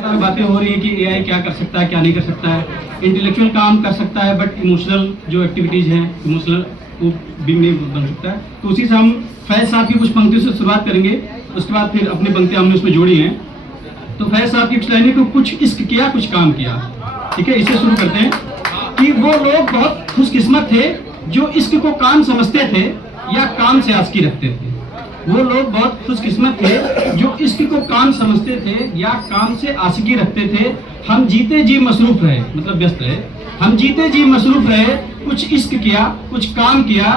बातें हो रही है कि एआई क्या कर सकता है, क्या नहीं कर सकता है। इंटेलेक्चुअल काम कर सकता है बट इमोशनल जो एक्टिविटीज हैं, इमोशनल वो भी नहीं बन सकता है। तो उसी से हम फैज साहब की कुछ पंक्तियों से शुरुआत करेंगे, उसके बाद फिर अपनी पंक्तियां हमने उसमें जोड़ी हैं। तो फैज साहब की कुछ लाइनें को कुछ इश्क किया कुछ काम किया, ठीक है। इससे शुरू करते हैं कि वो लोग बहुत खुशकिस्मत थे जो इश्क को काम समझते थे या काम से आशिकी रखते थे। वो लोग बहुत खुशकिस्मत थे जो इश्क को काम समझते थे या काम से आशिकी रखते थे। हम जीते जी मसरूफ रहे, मतलब व्यस्त रहे। हम जीते जी मसरूफ रहे, कुछ इश्क किया कुछ काम किया।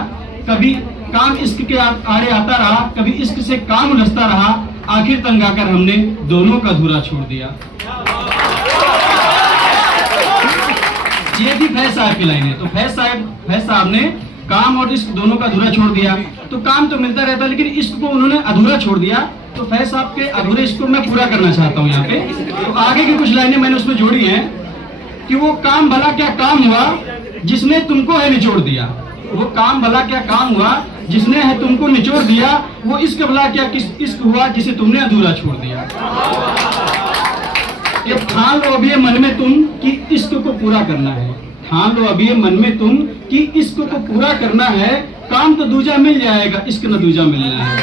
कभी काम इश्क के आड़े आता रहा, कभी इश्क से काम उलझता रहा। आखिर तंग आकर हमने दोनों का अधूरा छोड़ दिया। ये थी फैज साहब की लाइन है। तो फैज साहब ने काम और इश्क दोनों का अधूरा छोड़ दिया। तो काम तो मिलता रहता लेकिन इश्क को उन्होंने अधूरा छोड़ दिया। तो फैज साहब के अधूरे इश्क को मैं पूरा करना चाहता हूँ यहाँ पे। तो आगे की कुछ लाइनें मैंने उसमें जोड़ी हैं कि वो काम भला क्या काम हुआ जिसने तुमको है निचोड़ दिया। वो काम भला क्या काम हुआ जिसने है तुमको निचोड़ दिया। वो इश्क भला क्या किस इश्क हुआ जिसे तुमने अधूरा छोड़ दिया। ये ठान लो अभी मन में तुम कि इश्क को पूरा करना है। ठान लो अभी मन में तुम कि इश्क को पूरा करना है। काम तो दूजा मिल जाएगा, इश्क न दूजा मिलना है।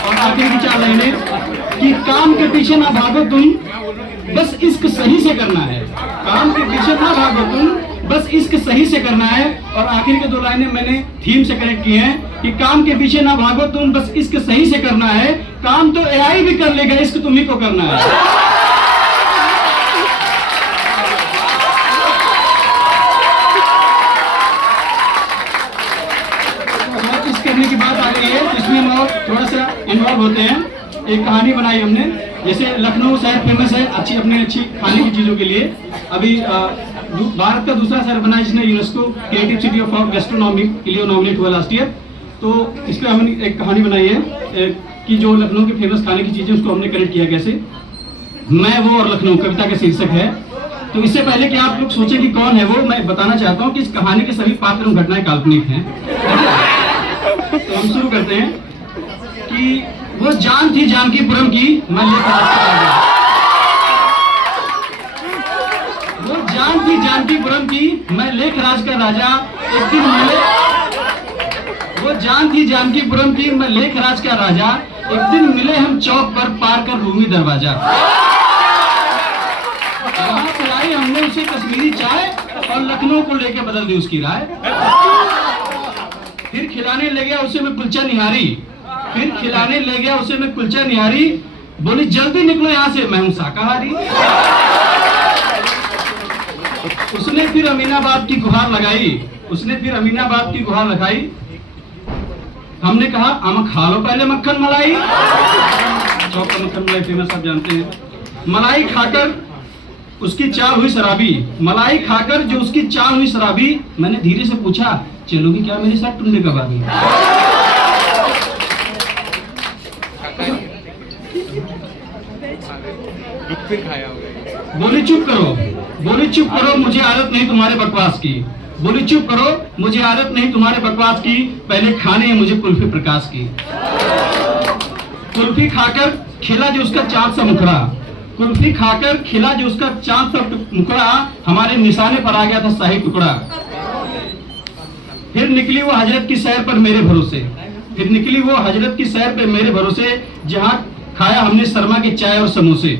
और आखिर की चार लाइनें कि काम के पीछे ना भागो तुम, बस इश्क सही से करना है। काम के पीछे ना भागो तुम, बस इश्क सही से करना है। और आखिर के दो लाइनें मैंने थीम से कनेक्ट की हैं कि काम के पीछे ना भागो तुम, बस इश्क सही से करना है। काम तो एआई भी कर लेगा, इश्क तुम्ही को करना है। करने की बात आ गई है, इसमें हम और थोड़ा सा इन्वॉल्व होते हैं। एक कहानी बनाई हमने, जैसे लखनऊ शहर फेमस है अच्छी खाने की चीजों के लिए। अभी भारत का दूसरा शहर बना जिसने UNESCO creative city of gastronomy के लिए नॉमिनेट हुआ लास्ट ईयर। तो इसमें हमने एक कहानी बनाई है कि जो लखनऊ की फेमस खाने की चीजें उसको हमने कनेक्ट किया कैसे। मैं वो और लखनऊ कविता का शीर्षक है। तो इससे पहले कि आप लोग सोचें कि कौन है वो, मैं बताना चाहता हूँ कि इस कहानी के सभी पात्र और घटनाएं काल्पनिक हैं। तो हम शुरू करते हैं कि वो जान थी जानकीपुरम की, मैं लेकर राज का राजा। वो जान थी जानकीपुरम की, मैं लेख राज का राजा। एक दिन मिले, वो जान थी जानकीपुरम की, मैं लेख राज का राजा। एक दिन मिले हम चौक पर पार कर रूमी दरवाजा। वहां पिलाई हमने उसे कश्मीरी चाय और लखनऊ को लेकर बदल दी उसकी राय। फिर खिलाने ले गया उसे मैं कुलचा निहारी। फिर खिलाने ले गया उसे मैं कुलचा निहारी। बोली जल्दी निकलो यहाँ से, मैं हूँ शाकाहारी। उसने फिर अमीनाबाद की गुहार लगाई। उसने फिर अमीनाबाद की गुहार लगाई। हमने कहा आमा खा लो पहले मक्खन मलाई। चौक का मक्खन मलाई फेमस आप जानते हैं। मलाई खाकर उसकी चाल हुई शराबी। मलाई खाकर जो उसकी चाल हुई शराबी। मैंने धीरे से पूछा चलोगी क्या मेरे साथ टुंडे कबाबी। बोली चुप करो, बोली चुप करो, मुझे आदत नहीं तुम्हारे बकवास की। बोली चुप करो, मुझे आदत नहीं तुम्हारे बकवास की। पहले खाने है मुझे कुल्फी प्रकाश की। कुल्फी खाकर खिला जो उसका चाँद सा मुखड़ा। कुल्फी खाकर खिला जो उसका चाँद सा मुखड़ा। हमारे निशाने पर आ गया था शाही टुकड़ा। फिर निकली वो हजरत की सैर पर मेरे भरोसे। फिर निकली वो हजरत की सैर पर मेरे भरोसे, जहाँ खाया हमने शर्मा के चाय और समोसे।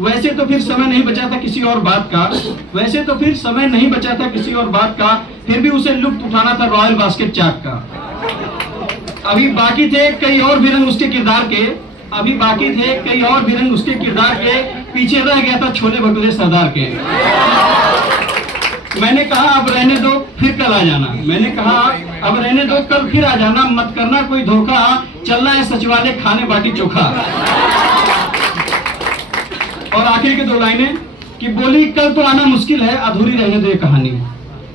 वैसे तो फिर समय नहीं बचा था किसी और बात का। वैसे तो फिर समय नहीं बचा था किसी और बात का। फिर भी उसे लुत्फ उठाना था रॉयल बास्केट चाट का। अभी बाकी थे कई और भी रंग उसके किरदार के। अभी बाकी थे कई और भी रंग उसके किरदार के। पीछे रह गया था छोले भटूरे सरदार के। मैंने कहा अब रहने दो फिर कल आ जाना। मैंने कहा अब रहने दो कल फिर आ जाना। मत करना कोई धोखा, चलना है सचिवालय खाने बाटी चोखा। और आखिर के दो लाइनें कि बोली कल तो आना मुश्किल है अधूरी रहने दो ये कहानी।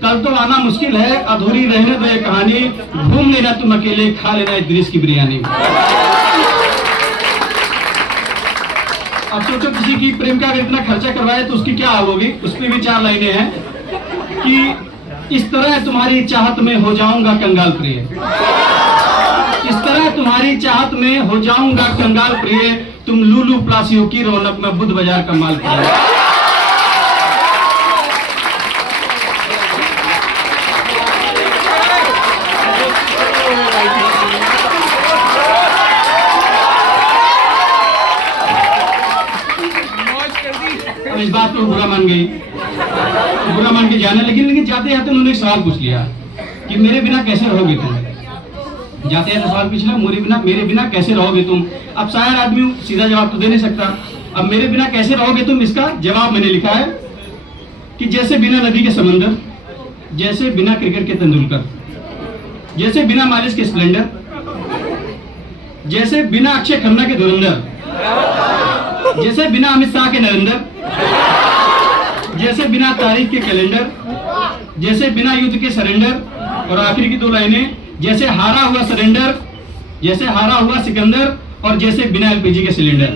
कल तो आना मुश्किल है अधूरी रहने दो ये कहानी। घूम लेना तुम अकेले, खा लेना इद्रिस की बिरयानी। अब सोचो किसी की प्रेम का अगर इतना खर्चा करवाए तो उसकी क्या हाल होगी। उस पर भी चार लाइनें हैं कि इस तरह तुम्हारी चाहत में हो जाऊंगा कंगाल प्रिय। इस तरह तुम्हारी चाहत में हो जाऊंगा कंगाल प्रिय, तुम लूलू प्लासियों की रौनक में बुद्ध बाजार का माल प्रिय। अब इस बात को बुरा मान गई, बुरा मान के जाने, लेकिन जाते जाते उन्होंने एक सवाल पूछ लिया कि मेरे बिना कैसे रहोगे तुम। जाते जाते सवाल पूछ लिया, मेरे बिना कैसे रहोगे तुम। अब शायर आदमी सीधा जवाब तो दे नहीं सकता। अब मेरे बिना कैसे रहोगे तुम, इसका जवाब मैंने लिखा है कि जैसे बिना नदी के समंदर, जैसे बिना क्रिकेट के तेंदुलकर, जैसे बिना मालिश के स्प्लेंडर, जैसे बिना अक्षय खन्ना के धुरंधर, जैसे बिना अमित शाह के नरेंद्र, जैसे बिना तारीख के कैलेंडर, जैसे बिना युद्ध के सरेंडर, और आखिरी की 2 लाइनें, जैसे हारा हुआ सरेंडर, जैसे हारा हुआ सिकंदर, और जैसे बिना एलपीजी के सिलेंडर।